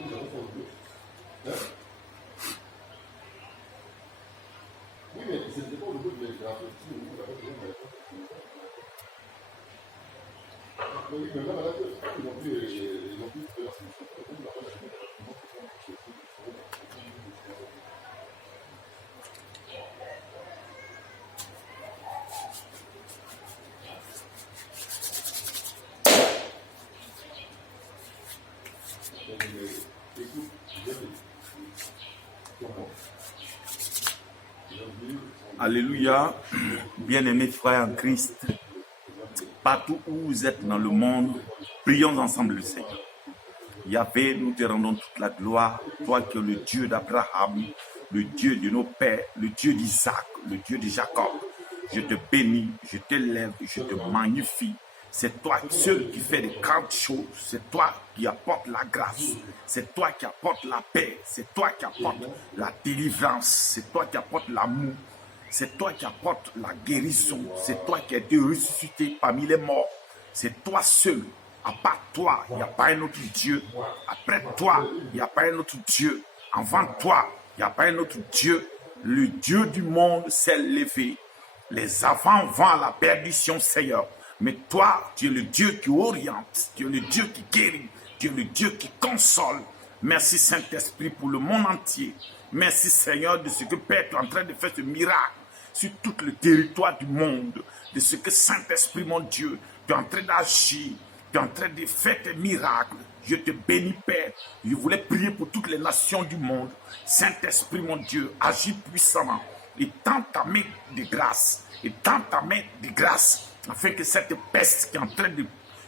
Hein? Oui, mais c'était pas au niveau de l'électricité. Oui, mais même à la tête, ils n'ont plus de la solution. Alléluia, bien-aimés frères en Christ, partout où vous êtes dans le monde, prions ensemble le Seigneur. Yahvé, nous te rendons toute la gloire, toi qui es le Dieu d'Abraham, le Dieu de nos pères, le Dieu d'Isaac, le Dieu de Jacob. Je te bénis, je t'élève, je te magnifie. C'est toi seul qui fais de grandes choses. C'est toi qui apportes la grâce. C'est toi qui apportes la paix. C'est toi qui apportes la délivrance. C'est toi qui apportes l'amour. C'est toi qui apportes la guérison. C'est toi qui as été ressuscité parmi les morts. C'est toi seul. À part toi, il n'y a pas un autre Dieu. Après toi, il n'y a pas un autre Dieu. Avant toi, il n'y a pas un autre Dieu. Le Dieu du monde s'est levé. Les avant vont à la perdition, Seigneur. Mais toi, tu es le Dieu qui oriente. Tu es le Dieu qui guérit. Tu es le Dieu qui console. Merci Saint-Esprit pour le monde entier. Merci Seigneur de ce que Père est en train de faire ce miracle sur tout le territoire du monde. De ce que Saint-Esprit, mon Dieu, tu es en train d'agir. Tu es en train de faire tes miracles. Je te bénis, Père. Je voulais prier pour toutes les nations du monde. Saint-Esprit, mon Dieu, agis puissamment. Et tends ta main de grâce. Et tends ta main de grâce. Afin que cette peste qui est en train de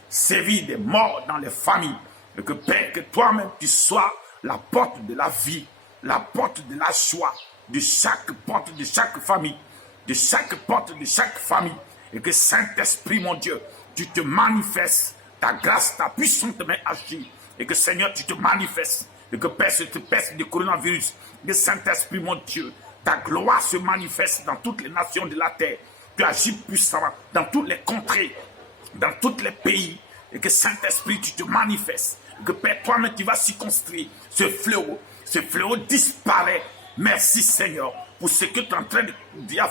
sévir des morts dans les familles. Et que, Père, que toi-même tu sois la porte de la vie. La porte de la joie. De chaque porte de chaque famille. De chaque porte de chaque famille. Et que Saint-Esprit, mon Dieu, tu te manifestes. Ta grâce, ta puissante main agit. Et que Seigneur, tu te manifestes. Et que Père, cette peste de coronavirus, que Saint-Esprit, mon Dieu, ta gloire se manifeste dans toutes les nations de la terre. Tu agis puissamment dans toutes les contrées, dans tous les pays. Et que Saint-Esprit, tu te manifestes. Et que Père, toi-même, tu vas circonscrire ce fléau. Ce fléau disparaît. Merci Seigneur pour ce que tu es en train de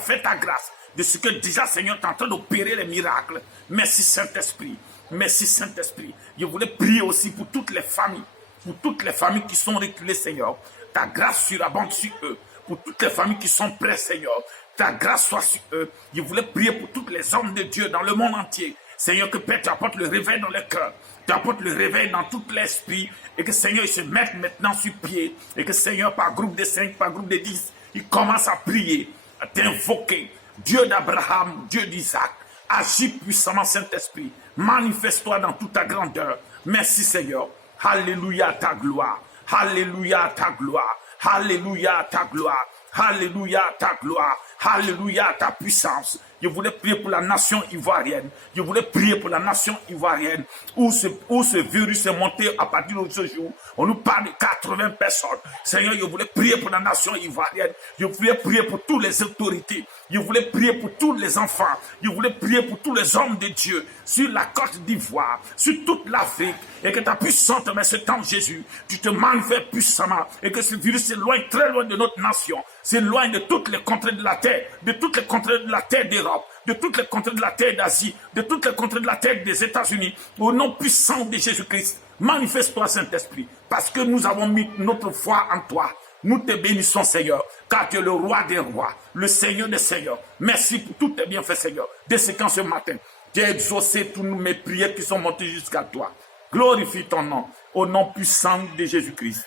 faire ta grâce. De ce que déjà Seigneur tu es en train d'opérer les miracles. Merci Saint-Esprit. Merci Saint-Esprit. Je voulais prier aussi pour toutes les familles. Pour toutes les familles qui sont reculées, Seigneur. Ta grâce surabonde sur eux. Pour toutes les familles qui sont prêtes, Seigneur. Ta grâce soit sur eux. Je voulais prier pour tous les hommes de Dieu dans le monde entier. Seigneur, que Père, tu apportes le réveil dans le cœur. Tu apportes le réveil dans tout l'esprit. Et que Seigneur, ils se mettent maintenant sur pied. Et que Seigneur, par groupe de 5, par groupe de 10, ils commencent à prier, à t'invoquer. Dieu d'Abraham, Dieu d'Isaac. Agis puissamment, Saint-Esprit. Manifeste-toi dans toute ta grandeur. Merci, Seigneur. Alléluia, ta gloire. Alléluia, ta gloire. Alléluia, ta gloire. Alléluia, ta gloire. Alléluia, ta puissance. Je voulais prier pour la nation ivoirienne. Je voulais prier pour la nation ivoirienne où ce virus est monté à partir de ce jour. On nous parle de 80 personnes. Seigneur, je voulais prier pour la nation ivoirienne. Je voulais prier pour toutes les autorités. Je voulais prier pour tous les enfants. Je voulais prier pour tous les hommes de Dieu sur la Côte d'Ivoire, sur toute l'Afrique. Et que ta puissante main se tende, Jésus. Tu te manifestes puissamment. Et que ce virus s'éloigne très loin de notre nation. S'éloigne de toutes les contrées de la terre. De toutes les contrées de la terre d'Europe. De toutes les contrées de la terre d'Asie. De toutes les contrées de la terre des États-Unis. Au nom puissant de Jésus-Christ. Manifeste-toi, Saint-Esprit. Parce que nous avons mis notre foi en toi. Nous te bénissons, Seigneur, car tu es le roi des rois, le Seigneur des seigneurs. Merci pour tous tes bienfaits, Seigneur. Dès ce matin, tu as exaucé toutes mes prières qui sont montées jusqu'à toi. Glorifie ton nom, au nom puissant de Jésus-Christ.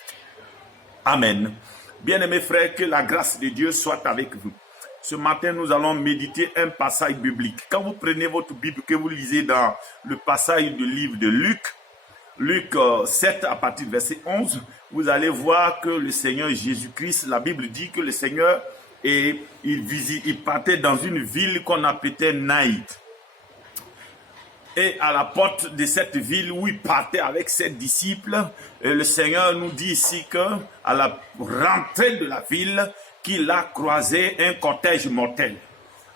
Amen. Bien-aimés frères, que la grâce de Dieu soit avec vous. Ce matin, nous allons méditer un passage biblique. Quand vous prenez votre Bible, que vous lisez dans le passage du livre de Luc 7 à partir du verset 11, vous allez voir que le Seigneur Jésus-Christ, la Bible dit que le Seigneur, il partait dans une ville qu'on appelait Naït. Et à la porte de cette ville où il partait avec ses disciples, le Seigneur nous dit ici qu'à la rentrée de la ville, qu'il a croisé un cortège mortel.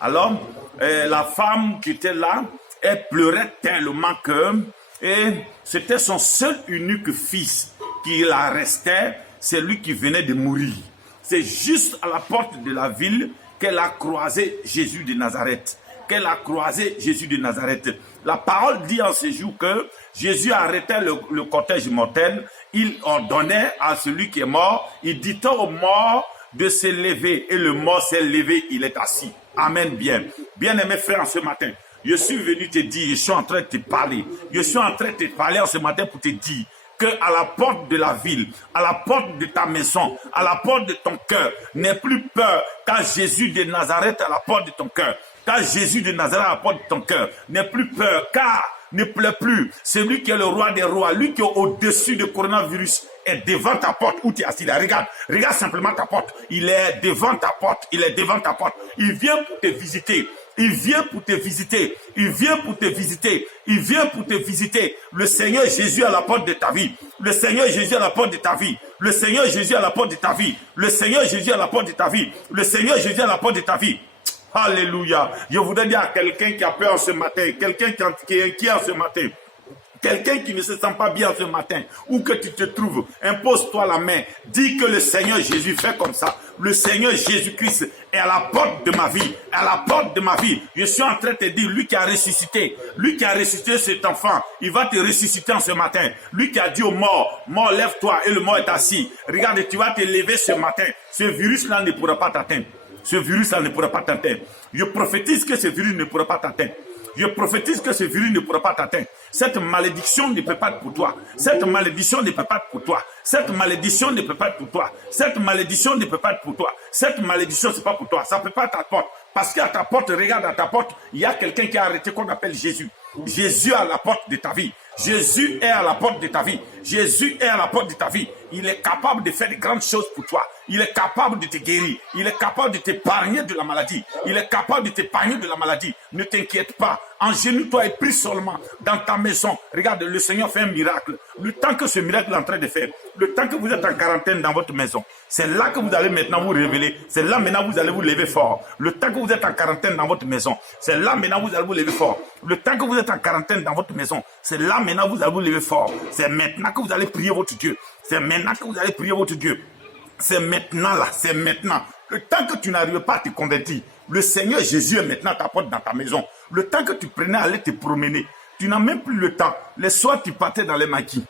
Alors, la femme qui était là, elle pleurait tellement que... Et c'était son seul unique fils qui l'arrestait, c'est lui qui venait de mourir. C'est juste à la porte de la ville qu'elle a croisé Jésus de Nazareth. Qu'elle a croisé Jésus de Nazareth. La parole dit en ce jour que Jésus arrêtait le cortège mortel. Il ordonnait à celui qui est mort, il dit au mort de se lever. Et le mort s'est levé, il est assis. Amen, bien. Bien-aimé frère, ce matin, je suis venu te dire, je suis en train de te parler. Je suis en train de te parler en ce matin pour te dire qu'à la porte de la ville, à la porte de ta maison, à la porte de ton cœur, n'aie plus peur quand Jésus de Nazareth à la porte de ton cœur. Quand Jésus de Nazareth à la porte de ton cœur, n'aie plus peur, car ne pleure plus. C'est lui qui est le roi des rois, lui qui est au-dessus du coronavirus, est devant ta porte où tu es assis là. Regarde simplement ta porte. Il est devant ta porte, il est devant ta porte. Il vient pour te visiter. Il vient pour te visiter. Il vient pour te visiter. Il vient pour te visiter. Le Seigneur Jésus à la porte de ta vie. Le Seigneur Jésus à la porte de ta vie. Le Seigneur Jésus à la porte de ta vie. Le Seigneur Jésus à la porte de ta vie. Le Seigneur Jésus à la porte de ta vie. Alléluia. Je voudrais dire à quelqu'un qui a peur ce matin, quelqu'un qui est inquiet ce matin, quelqu'un qui ne se sent pas bien ce matin, où que tu te trouves, impose-toi la main, dis que le Seigneur Jésus fait comme ça. Le Seigneur Jésus-Christ est à la porte de ma vie, à la porte de ma vie. Je suis en train de te dire, lui qui a ressuscité cet enfant, il va te ressusciter en ce matin. Lui qui a dit au mort, mort lève-toi, et le mort est assis. Regarde, tu vas te lever ce matin. Ce virus-là ne pourra pas t'atteindre. Ce virus-là ne pourra pas t'atteindre. Je prophétise que ce virus ne pourra pas t'atteindre. Je prophétise que ce virus ne pourra pas t'atteindre. Cette malédiction ne peut pas être pour toi. Cette malédiction ne peut pas être pour toi. Cette malédiction ne peut pas être pour toi. Cette malédiction ne peut pas être pour toi. Cette malédiction, c'est pas pour toi. Ça ne peut pas être à ta porte. Parce qu'à ta porte, regarde à ta porte, il y a quelqu'un qui a arrêté qu'on appelle Jésus. Jésus est à la porte de ta vie. Jésus est à la porte de ta vie. Jésus est à la porte de ta vie. Il est capable de faire de grandes choses pour toi. Il est capable de te guérir. Il est capable de t'épargner de la maladie. Il est capable de t'épargner de la maladie. Ne t'inquiète pas. Engenouille-toi et prie seulement dans ta maison. Regarde, le Seigneur fait un miracle. Le temps que ce miracle est en train de faire, le temps que vous êtes en quarantaine dans votre maison, c'est là que vous allez maintenant vous révéler. C'est là maintenant que vous allez vous lever fort. Le temps que vous êtes en quarantaine dans votre maison, c'est là maintenant que vous allez vous lever fort. Le temps que vous êtes en quarantaine dans votre maison, c'est là maintenant que vous allez vous lever fort. C'est maintenant que vous allez prier votre Dieu. C'est maintenant que vous allez prier votre Dieu. C'est maintenant là, c'est maintenant. Le temps que tu n'arrives pas à te convertir, le Seigneur Jésus est maintenant à ta porte dans ta maison. Le temps que tu prenais à aller te promener, tu n'as même plus le temps. Les soirs, tu partais dans les maquis.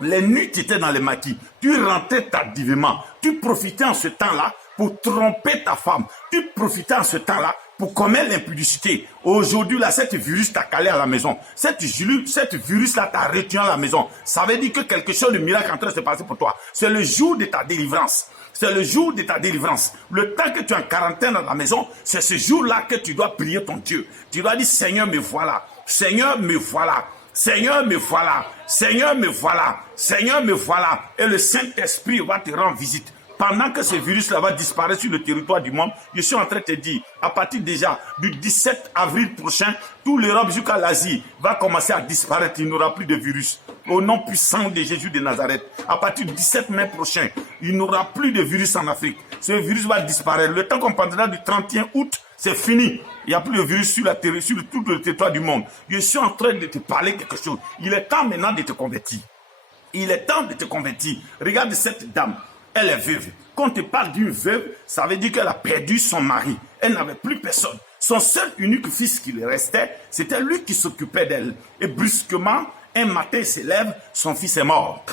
Les nuits, tu étais dans les maquis. Tu rentrais tardivement. Tu profitais en ce temps-là pour tromper ta femme. Tu profitais en ce temps-là pour commettre l'impudicité. Aujourd'hui, là, cette virus t'a calé à la maison. Cette virus-là t'a retenu à la maison. Ça veut dire que quelque chose de miracle est en train de se passer pour toi. C'est le jour de ta délivrance. C'est le jour de ta délivrance. Le temps que tu es en quarantaine à la maison, c'est ce jour-là que tu dois prier ton Dieu. Tu dois dire, Seigneur, me voilà. Seigneur, me voilà. Seigneur, me voilà. Seigneur, me voilà. Seigneur, me voilà. Et le Saint-Esprit va te rendre visite. Pendant que ce virus-là va disparaître sur le territoire du monde, je suis en train de te dire, à partir déjà du 17 avril prochain, toute l'Europe jusqu'à l'Asie va commencer à disparaître. Il n'y aura plus de virus. Au nom puissant de Jésus de Nazareth, à partir du 17 mai prochain, il n'y aura plus de virus en Afrique. Ce virus va disparaître. Le temps qu'on parlera du 31 août, c'est fini. Il n'y a plus de virus sur tout le territoire du monde. Je suis en train de te parler quelque chose. Il est temps maintenant de te convertir. Il est temps de te convertir. Regarde cette dame. Elle est veuve. Quand on te parle d'une veuve, ça veut dire qu'elle a perdu son mari. Elle n'avait plus personne. Son seul unique fils qui lui restait, c'était lui qui s'occupait d'elle. Et brusquement, un matin, il se lève, son fils est mort.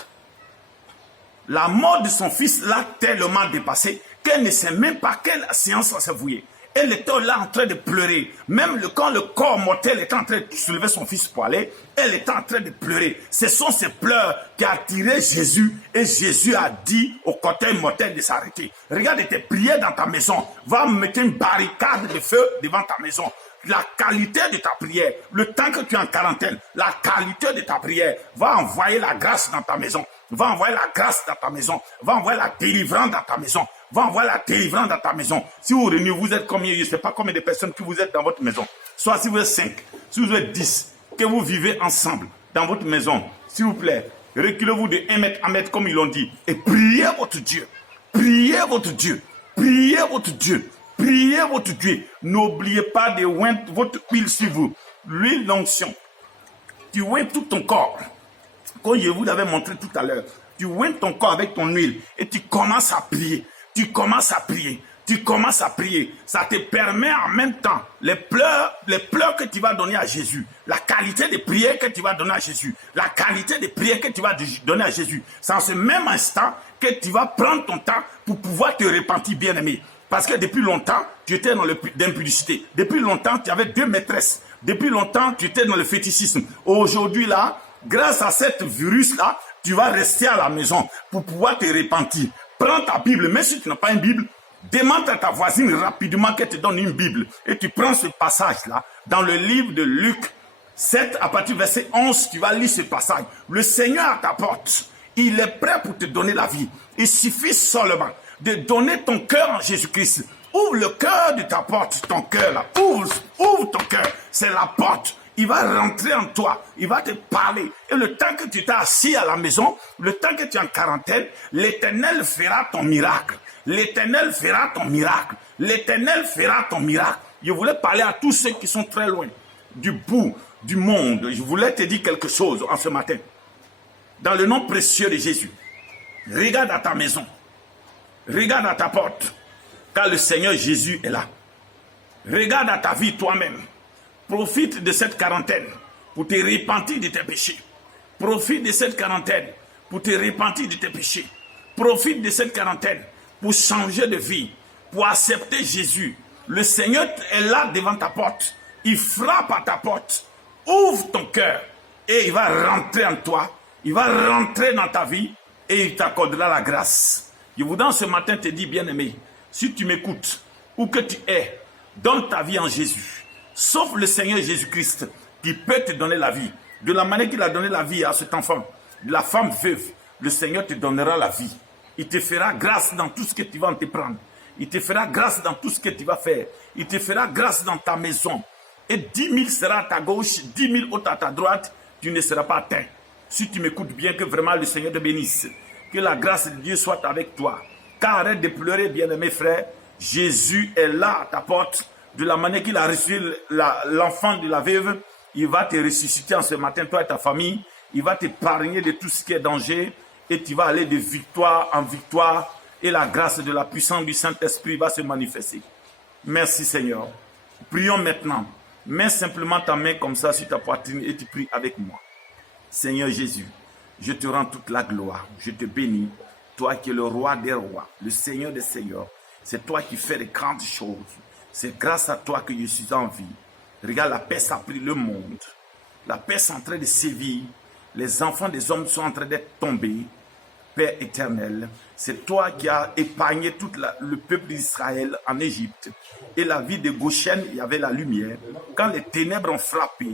La mort de son fils l'a tellement dépassée qu'elle ne sait même pas quelle séance va se vouer. Elle était là en train de pleurer. Même quand le corps mortel était en train de soulever son fils pour aller, elle était en train de pleurer. Ce sont ces pleurs qui ont attiré Jésus. Et Jésus a dit au cortège mortel de s'arrêter. Regarde tes prières dans ta maison. Va mettre une barricade de feu devant ta maison. La qualité de ta prière, le temps que tu es en quarantaine, la qualité de ta prière va envoyer la grâce dans ta maison. Va envoyer la grâce dans ta maison. Va envoyer la délivrance dans ta maison. Va envoyer la délivrance dans ta maison. Si vous réunissez, vous êtes combien? Je ne sais pas combien de personnes que vous êtes dans votre maison. Soit si vous êtes 5, si vous êtes 10, que vous vivez ensemble dans votre maison. S'il vous plaît, reculez-vous de 1 mètre à 1 mètre comme ils l'ont dit. Et priez votre Dieu. Priez votre Dieu. Priez votre Dieu. Priez votre Dieu. N'oubliez pas de oindre votre huile sur vous. L'huile d'onction. Tu oins tout ton corps. Comme je vous l'avais montré tout à l'heure. Tu oins ton corps avec ton huile et tu commences à prier. Tu commences à prier. Tu commences à prier. Ça te permet en même temps, les pleurs que tu vas donner à Jésus, la qualité de prière que tu vas donner à Jésus, la qualité de prière que tu vas donner à Jésus. C'est en ce même instant que tu vas prendre ton temps pour pouvoir te repentir, bien-aimé. Parce que depuis longtemps, tu étais dans l'impudicité. Depuis longtemps, tu avais 2 maîtresses. Depuis longtemps, tu étais dans le fétichisme. Aujourd'hui, là, grâce à cette virus-là, tu vas rester à la maison pour pouvoir te repentir. Prends ta Bible, même si tu n'as pas une Bible, demande à ta voisine rapidement qu'elle te donne une Bible. Et tu prends ce passage-là dans le livre de Luc 7, à partir du verset 11, tu vas lire ce passage. Le Seigneur à ta porte, il est prêt pour te donner la vie. Il suffit seulement de donner ton cœur en Jésus-Christ. Ouvre le cœur de ta porte, ton cœur là. Ouvre ton cœur. C'est la porte. Il va rentrer en toi. Il va te parler. Et le temps que tu t'es assis à la maison, le temps que tu es en quarantaine, l'Éternel fera ton miracle. L'Éternel fera ton miracle. L'Éternel fera ton miracle. Je voulais parler à tous ceux qui sont très loin du bout du monde. Je voulais te dire quelque chose en ce matin. Dans le nom précieux de Jésus, regarde à ta maison. Regarde à ta porte, car le Seigneur Jésus est là. Regarde à ta vie toi-même. Profite de cette quarantaine pour te repentir de tes péchés. Profite de cette quarantaine pour te repentir de tes péchés. Profite de cette quarantaine pour changer de vie, pour accepter Jésus. Le Seigneur est là devant ta porte. Il frappe à ta porte. Ouvre ton cœur et il va rentrer en toi. Il va rentrer dans ta vie et il t'accordera la grâce. Je voudrais ce matin te dire, bien-aimé, si tu m'écoutes, où que tu es, donne ta vie en Jésus. Sauf le Seigneur Jésus-Christ qui peut te donner la vie. De la manière qu'il a donné la vie à cet enfant, la femme veuve, le Seigneur te donnera la vie. Il te fera grâce dans tout ce que tu vas entreprendre. Il te fera grâce dans tout ce que tu vas faire. Il te fera grâce dans ta maison. Et 10 000 sera à ta gauche, 10 000 autres à ta droite, tu ne seras pas atteint. Si tu m'écoutes bien, que vraiment le Seigneur te bénisse. Que la grâce de Dieu soit avec toi. Car arrête de pleurer, bien-aimé frère. Jésus est là à ta porte. De la manière qu'il a reçu l'enfant de la veuve, il va te ressusciter en ce matin, toi et ta famille. Il va t'épargner de tout ce qui est danger. Et tu vas aller de victoire en victoire. Et la grâce de la puissance du Saint-Esprit va se manifester. Merci Seigneur. Prions maintenant. Mets simplement ta main comme ça sur ta poitrine et tu pries avec moi. Seigneur Jésus, je te rends toute la gloire. Je te bénis. Toi qui es le roi des rois, le Seigneur des seigneurs. C'est toi qui fais de grandes choses. C'est grâce à toi que je suis en vie. Regarde, la paix a pris le monde. La paix est en train de sévir. Les enfants des hommes sont en train d'être tombés. Père éternel, c'est toi qui as épargné tout le peuple d'Israël en Égypte. Et la vie de Goshen, il y avait la lumière. Quand les ténèbres ont frappé,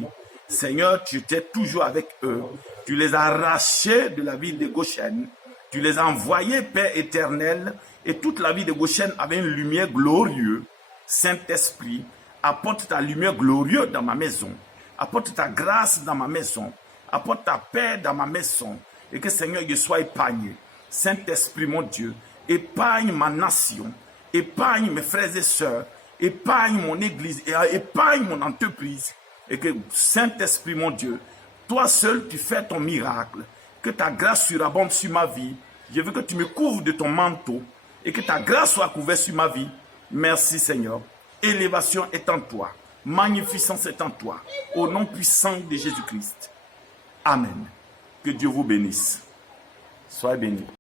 Seigneur, tu étais toujours avec eux. Tu les as arrachés de la ville de Goshen. Tu les as envoyés, Père éternel. Et toute la vie de Goshen avait une lumière glorieuse. Saint-Esprit, apporte ta lumière glorieuse dans ma maison. Apporte ta grâce dans ma maison. Apporte ta paix dans ma maison. Et que Seigneur, je sois épargné. Saint-Esprit, mon Dieu, épargne ma nation. Épargne mes frères et sœurs. Épargne mon église. Épargne mon entreprise. Et que Saint-Esprit, mon Dieu, toi seul, tu fais ton miracle. Que ta grâce surabonde sur ma vie. Je veux que tu me couvres de ton manteau. Et que ta grâce soit couverte sur ma vie. Merci Seigneur. Élévation est en toi. Magnificence est en toi. Au nom puissant de Jésus-Christ. Amen. Que Dieu vous bénisse. Soyez bénis.